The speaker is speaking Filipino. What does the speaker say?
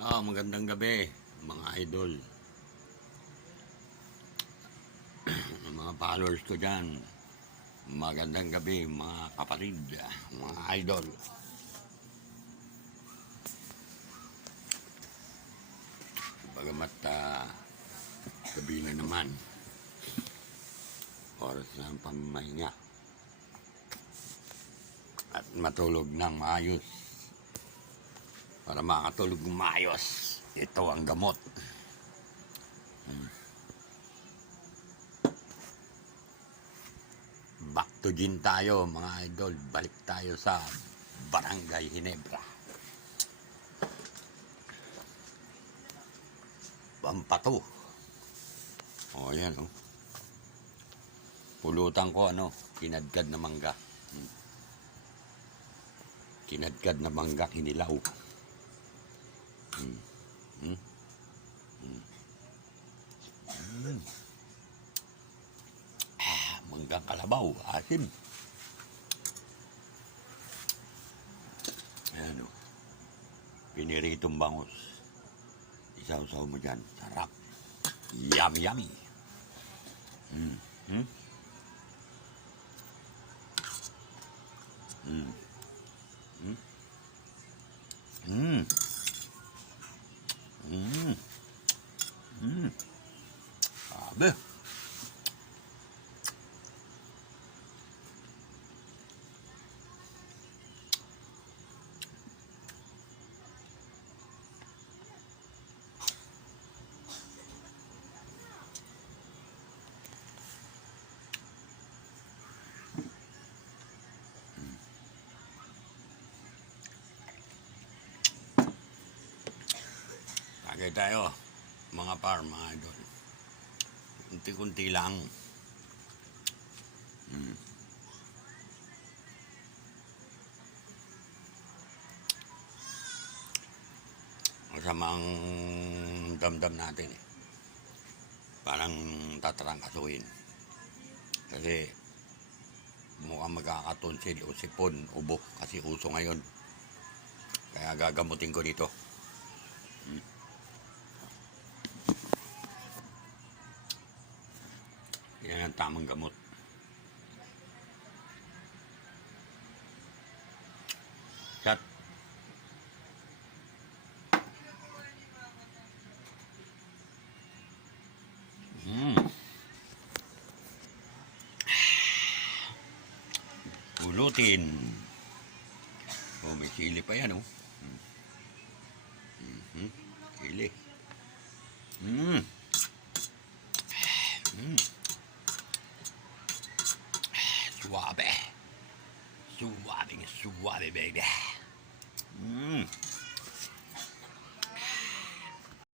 Magandang gabi, mga idol. Mga followers ko dyan. Magandang gabi, mga kapatid, mga idol. Bagamat gabi na naman, oras ng pamamahinga at matulog ng maayos. Para makatulog ng maayos, ito ang gamot. Back to gin tayo, mga idol. Balik tayo sa Barangay Ginebra. Pampato. Yan o. Pulutan ko kinadkad na mangga. Kinadkad na mangga, kinilaw. Manggang kalabaw, asim. Ayan o. Piniritong bangus. Isaw-saw mo dyan. Sarap. Yummy, yummy. Sabi. Tagay tayo, mga par, mga idol. Kunti-kunti lang. Masamang damdam natin eh. Parang tatarangkasuhin. Kasi mukhang magkakatonsil o sipon, ubo. Kasi uso ngayon. Kaya gagamutin ko dito. Yan ang tamang gamot. Shot. Pulutin. May sili pa yan Sili. Suave. Suave, baby.